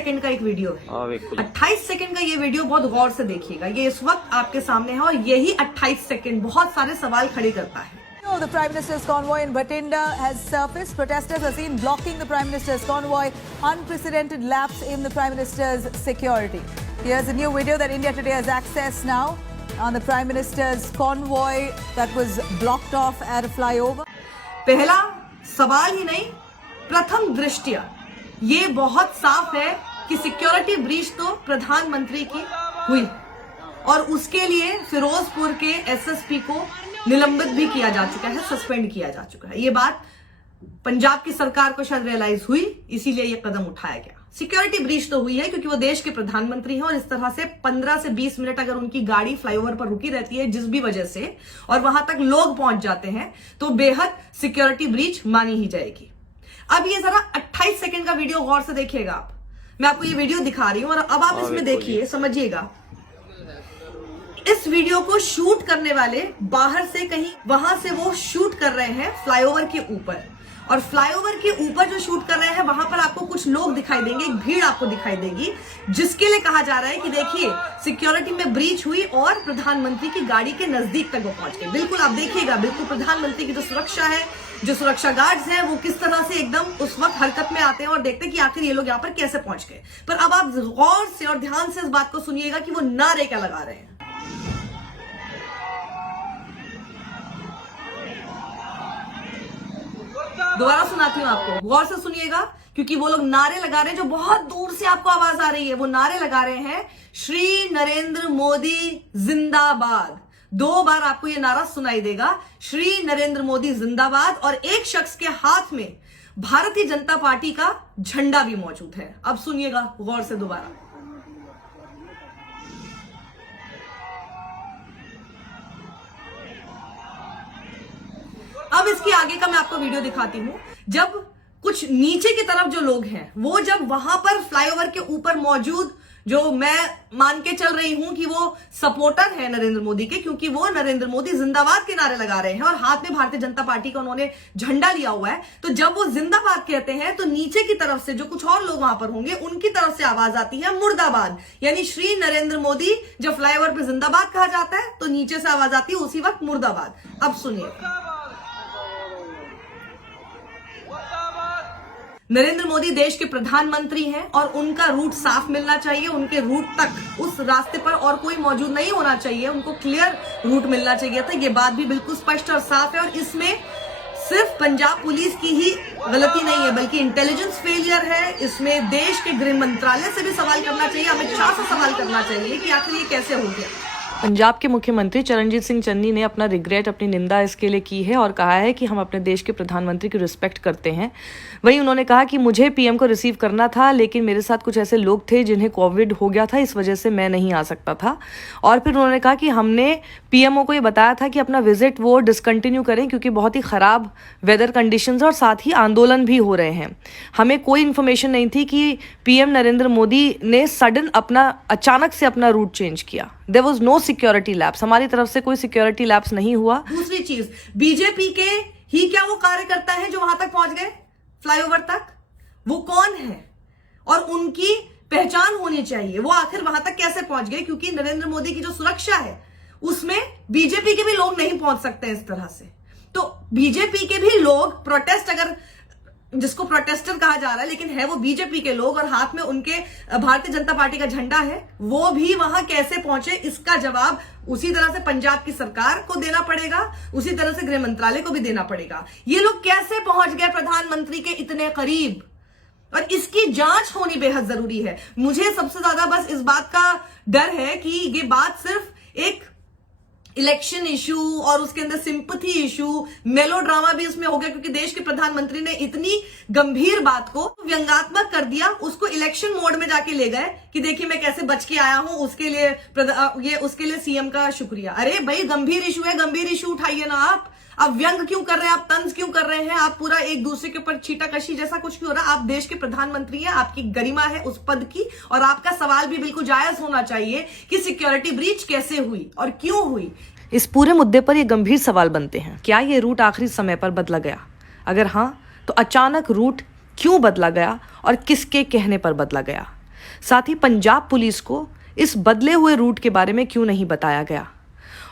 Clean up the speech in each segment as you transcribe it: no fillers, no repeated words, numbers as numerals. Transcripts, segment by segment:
Second का एक video है। 28 सेकंड का ये वीडियो बहुत गौर से देखिएगा। ये इस वक्त आपके सामने है और यही 28 सेकंड बहुत सारे सवाल खड़े करता है। The Prime Minister's convoy in Bathinda has surfaced. Protesters are seen blocking the Prime Minister's convoy. Unprecedented lapse in the Prime Minister's security. Here's a new video that India Today has access now on the Prime Minister's convoy that was blocked off at a flyover. पहला सवाल ही नहीं, प्रथम दृष्टया ये बहुत साफ है कि सिक्योरिटी ब्रीच तो प्रधानमंत्री की हुई और उसके लिए फिरोजपुर के एसएसपी को निलंबित भी किया जा चुका है, सस्पेंड किया जा चुका है। ये बात पंजाब की सरकार को शायद रियलाइज हुई, इसीलिए ये कदम उठाया गया। सिक्योरिटी ब्रीच तो हुई है क्योंकि वो देश के प्रधानमंत्री हैं और इस तरह से 15 से 20 मिनट अगर उनकी गाड़ी फ्लाईओवर पर रुकी रहती है जिस भी वजह से और वहां तक लोग पहुंच जाते हैं तो बेहद सिक्योरिटी ब्रीच मानी ही जाएगी। अब ये जरा 28 सेकंड का वीडियो गौर से देखिएगा आप। मैं आपको ये वीडियो दिखा रही हूं और अब आप इसमें देखिए, समझिएगा। इस वीडियो को शूट करने वाले बाहर से कहीं वहां से वो शूट कर रहे हैं फ्लाईओवर के ऊपर, और फ्लाईओवर के ऊपर जो शूट कर रहे हैं वहां पर आपको कुछ लोग दिखाई देंगे, एक भीड़ आपको दिखाई देगी, जिसके लिए कहा जा रहा है कि देखिए सिक्योरिटी में ब्रीच हुई और प्रधानमंत्री की गाड़ी के नजदीक तक वो पहुंच गए। बिल्कुल आप देखिएगा, बिल्कुल प्रधानमंत्री की जो सुरक्षा है, जो सुरक्षा गार्ड्स हैं, वो किस तरह से एकदम उस वक्त हरकत में आते हैं और देखते हैं कि आखिर ये लोग यहाँ पर कैसे पहुंच गए। पर अब आप गौर से और ध्यान से इस बात को सुनिएगा कि वो नारे क्या लगा रहे हैं। दोबारा सुनाती हूं आपको, गौर से सुनिएगा क्योंकि वो लोग नारे लगा रहे हैं जो बहुत दूर से आपको आवाज आ रही है। वो नारे लगा रहे हैं श्री नरेंद्र मोदी जिंदाबाद। 2 बार आपको ये नारा सुनाई देगा, श्री नरेंद्र मोदी जिंदाबाद, और एक शख्स के हाथ में भारतीय जनता पार्टी का झंडा भी मौजूद है। अब सुनिएगा गौर से दोबारा। अब इसके आगे का मैं आपको वीडियो दिखाती हूं। जब कुछ नीचे की तरफ जो लोग हैं वो जब वहां पर फ्लाईओवर के ऊपर मौजूद, जो मैं मान के चल रही हूं कि वो सपोर्टर है नरेंद्र मोदी के, क्योंकि वो नरेंद्र मोदी जिंदाबाद के नारे लगा रहे हैं और हाथ में भारतीय जनता पार्टी का उन्होंने झंडा लिया हुआ है, तो जब वो जिंदाबाद कहते हैं तो नीचे की तरफ से जो कुछ और लोग वहां पर होंगे उनकी तरफ से आवाज आती है मुर्दाबाद। यानी श्री नरेंद्र मोदी जब फ्लाईओवर पर जिंदाबाद कहा जाता है तो नीचे से आवाज आती है उसी वक्त मुर्दाबाद। अब सुनिए, नरेंद्र मोदी देश के प्रधानमंत्री हैं और उनका रूट साफ मिलना चाहिए। उनके रूट तक, उस रास्ते पर और कोई मौजूद नहीं होना चाहिए, उनको क्लियर रूट मिलना चाहिए था। ये बात भी बिल्कुल स्पष्ट और साफ है और इसमें सिर्फ पंजाब पुलिस की ही गलती नहीं है बल्कि इंटेलिजेंस फेलियर है। इसमें देश के गृह मंत्रालय से भी सवाल करना चाहिए, अमित शाह से सवाल करना चाहिए कि आखिर ये कैसे हो गया। पंजाब के मुख्यमंत्री चरणजीत सिंह चन्नी ने अपना रिग्रेट, अपनी निंदा इसके लिए की है और कहा है कि हम अपने देश के प्रधानमंत्री की रिस्पेक्ट करते हैं। वहीं उन्होंने कहा कि मुझे पीएम को रिसीव करना था लेकिन मेरे साथ कुछ ऐसे लोग थे जिन्हें कोविड हो गया था, इस वजह से मैं नहीं आ सकता था। और फिर उन्होंने कहा कि हमने पीएमओ को ये बताया था कि अपना विजिट वो डिसकंटिन्यू करें क्योंकि बहुत ही ख़राब वेदर कंडीशंस और साथ ही आंदोलन भी हो रहे हैं। हमें कोई इन्फॉर्मेशन नहीं थी कि पीएम नरेंद्र मोदी ने सडन अचानक से अपना रूट चेंज किया। There was no security lapse, हमारी तरफ से कोई सिक्योरिटी लैप्स नहीं हुआ। दूसरी चीज, बीजेपी के ही क्या वो कार्यकर्ता हैं जो वहां तक पहुंच गए फ्लाईओवर तक? वो कौन है और उनकी पहचान होनी चाहिए, वो आखिर वहां तक कैसे पहुंच गए? क्योंकि नरेंद्र मोदी की जो सुरक्षा है उसमें बीजेपी के भी लोग नहीं पहुंच सकते इस तरह से। तो बीजेपी के भी लोग प्रोटेस्ट, अगर जिसको प्रोटेस्टर कहा जा रहा है लेकिन है वो बीजेपी के लोग और हाथ में उनके भारतीय जनता पार्टी का झंडा है, वो भी वहां कैसे पहुंचे? इसका जवाब उसी तरह से पंजाब की सरकार को देना पड़ेगा, उसी तरह से गृह मंत्रालय को भी देना पड़ेगा। ये लोग कैसे पहुंच गए प्रधानमंत्री के इतने करीब, और इसकी जांच होनी बेहद जरूरी है। मुझे सबसे ज्यादा बस इस बात का डर है कि ये बात सिर्फ एक इलेक्शन इशू और उसके अंदर सिंपथी इशू, मेलोड्रामा भी उसमें हो गया क्योंकि देश के प्रधानमंत्री ने इतनी गंभीर बात को व्यंग्यात्मक कर दिया, उसको इलेक्शन मोड में जाके ले गए कि देखिए मैं कैसे बच के आया हूं, उसके लिए सीएम का शुक्रिया। अरे भाई गंभीर इशू है, गंभीर इशू उठाइए ना आप व्यंग क्यों कर रहे हैं, आप तंज क्यों कर रहे हैं, आप पूरा एक दूसरे के ऊपर छीटाकशी जैसा कुछ क्यों हो रहा है? आप देश के प्रधानमंत्री हैं, आपकी गरिमा है उस पद की, और आपका सवाल भी बिल्कुल जायज होना चाहिए कि सिक्योरिटी ब्रीच कैसे हुई और क्यों हुई। इस पूरे मुद्दे पर ये गंभीर सवाल बनते हैं। क्या ये रूट आखिरी समय पर बदला गया? अगर हाँ, तो अचानक रूट क्यों बदला गया और किसके कहने पर बदला गया? साथ ही पंजाब पुलिस को इस बदले हुए रूट के बारे में क्यों नहीं बताया गया,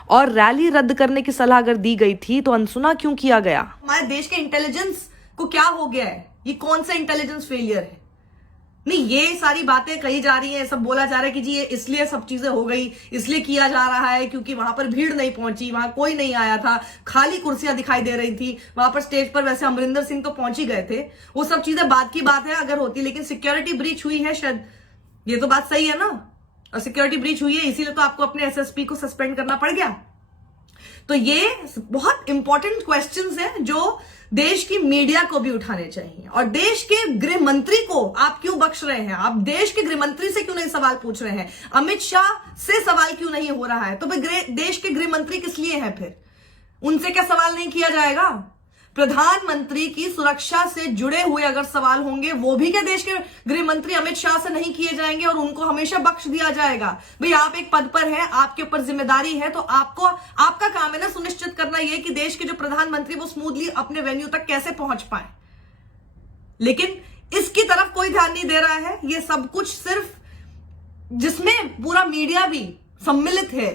और रैली रद्द करने की सलाह अगर दी गई थी तो अनसुना क्यों किया गया। हमारे देश के इंटेलिजेंस को क्या हो गया है, ये कौन सा इंटेलिजेंस फेलियर है? नहीं, ये सारी बातें कही जा रही हैं, सब बोला जा रहा है कि जी ये इसलिए सब चीजें हो गई, इसलिए किया जा रहा है क्योंकि वहां पर भीड़ नहीं पहुंची, वहां कोई नहीं आया था, खाली कुर्सियां दिखाई दे रही थी। वहां पर स्टेज पर वैसे अमरिंदर सिंह तो पहुंच ही गए थे, वो सब चीजें बाद की बात है अगर होती, लेकिन सिक्योरिटी ब्रीच हुई है शायद, ये तो बात सही है ना। और सिक्योरिटी ब्रीच हुई है इसीलिए तो आपको अपने एसएसपी को सस्पेंड करना पड़ गया। तो ये बहुत इंपॉर्टेंट क्वेश्चंस हैं जो देश की मीडिया को भी उठाने चाहिए। और देश के गृह मंत्री को आप क्यों बख्श रहे हैं? आप देश के गृह मंत्री से क्यों नहीं सवाल पूछ रहे हैं? अमित शाह से सवाल क्यों नहीं हो रहा है? तो भाई देश के गृह मंत्री किस लिए हैं फिर? उनसे क्या सवाल नहीं किया जाएगा? प्रधानमंत्री की सुरक्षा से जुड़े हुए अगर सवाल होंगे वो भी क्या देश के गृह मंत्री अमित शाह से नहीं किए जाएंगे और उनको हमेशा बख्श दिया जाएगा? भाई आप एक पद पर हैं, आपके ऊपर जिम्मेदारी है, तो आपको आपका काम है ना सुनिश्चित करना ये कि देश के जो प्रधानमंत्री वो स्मूथली अपने वेन्यू तक कैसे पहुंच पाए। लेकिन इसकी तरफ कोई ध्यान नहीं दे रहा है। ये सब कुछ सिर्फ जिसमें पूरा मीडिया भी सम्मिलित है।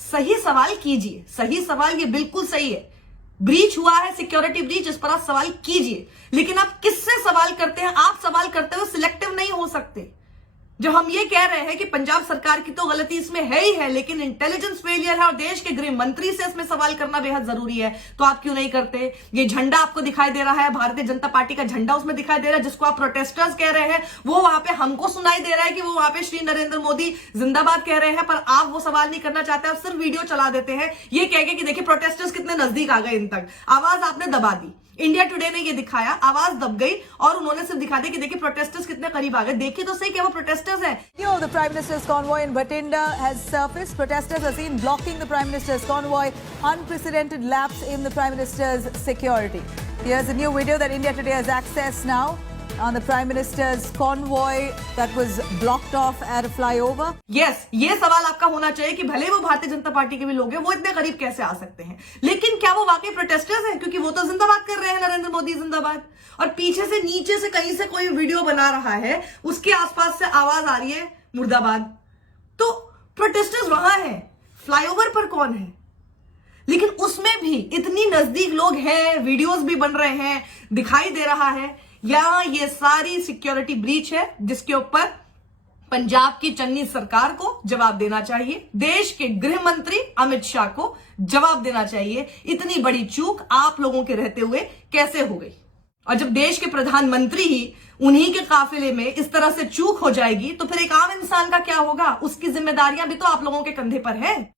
सही सवाल कीजिए, सही सवाल, ये बिल्कुल सही है, ब्रीच हुआ है, सिक्योरिटी ब्रीच, इस पर आप सवाल कीजिए, लेकिन आप किससे सवाल करते हैं? आप सवाल करते हुए सिलेक्टिव नहीं हो सकते। जब हम ये कह रहे हैं कि पंजाब सरकार की तो गलती इसमें है ही है, लेकिन इंटेलिजेंस फेलियर है और देश के गृह मंत्री से इसमें सवाल करना बेहद जरूरी है, तो आप क्यों नहीं करते? ये झंडा आपको दिखाई दे रहा है, भारतीय जनता पार्टी का झंडा उसमें दिखाई दे रहा है, जिसको आप प्रोटेस्टर्स कह रहे हैं, वो वहां पे हमको सुनाई दे रहा है कि वो वहां पे श्री नरेंद्र मोदी जिंदाबाद कह रहे हैं, पर आप वो सवाल नहीं करना चाहते। आप सिर्फ वीडियो चला देते हैं ये कह के कि देखिए प्रोटेस्टर्स कितने नजदीक आ गए इन तक। आवाज आपने दबा दी, इंडिया टुडे ने ये दिखाया, आवाज दब गई और उन्होंने सिर्फ दिखा दिया कि देखिए प्रोटेस्टर्स कितने करीब आ गए। देखिए तो सही क्या वो प्रोटेस्टर्स हैं। The Prime Minister's convoy in Bathinda has surfaced. Protesters are seen blocking the Prime Minister's convoy. Unprecedented lapse in the Prime Minister's security. Here's a new video that India Today has access now on the Prime Minister's convoy that was blocked off at a flyover. Yes, ये सवाल आपका होना चाहिए कि भले वो Bharatiya Janata party के भी लोग हैं, वो इतने करीब कैसे आ सकते हैं? लेकिन क्या वो वाकई प्रोटेस्टर्स हैं? क्योंकि वो तो जिंदाबाद कर रहे हैं, नरेंद्र मोदी जिंदाबाद, और पीछे से नीचे से कहीं से कोई वीडियो बना रहा है, उसके आसपास से आवाज आ रही है मुर्दाबाद। तो प्रोटेस्टर्स वहां हैं, फ्लाईओवर पर कौन है? लेकिन उसमें भी इतनी नजदीक लोग हैं, वीडियोस भी बन रहे हैं, दिखाई दे रहा है। यहां ये सारी सिक्योरिटी ब्रीच है जिसके ऊपर पंजाब की चन्नी सरकार को जवाब देना चाहिए, देश के गृह मंत्री अमित शाह को जवाब देना चाहिए। इतनी बड़ी चूक आप लोगों के रहते हुए कैसे हो गई? और जब देश के प्रधानमंत्री ही उन्हीं के काफिले में इस तरह से चूक हो जाएगी तो फिर एक आम इंसान का क्या होगा? उसकी जिम्मेदारियां भी तो आप लोगों के कंधे पर है।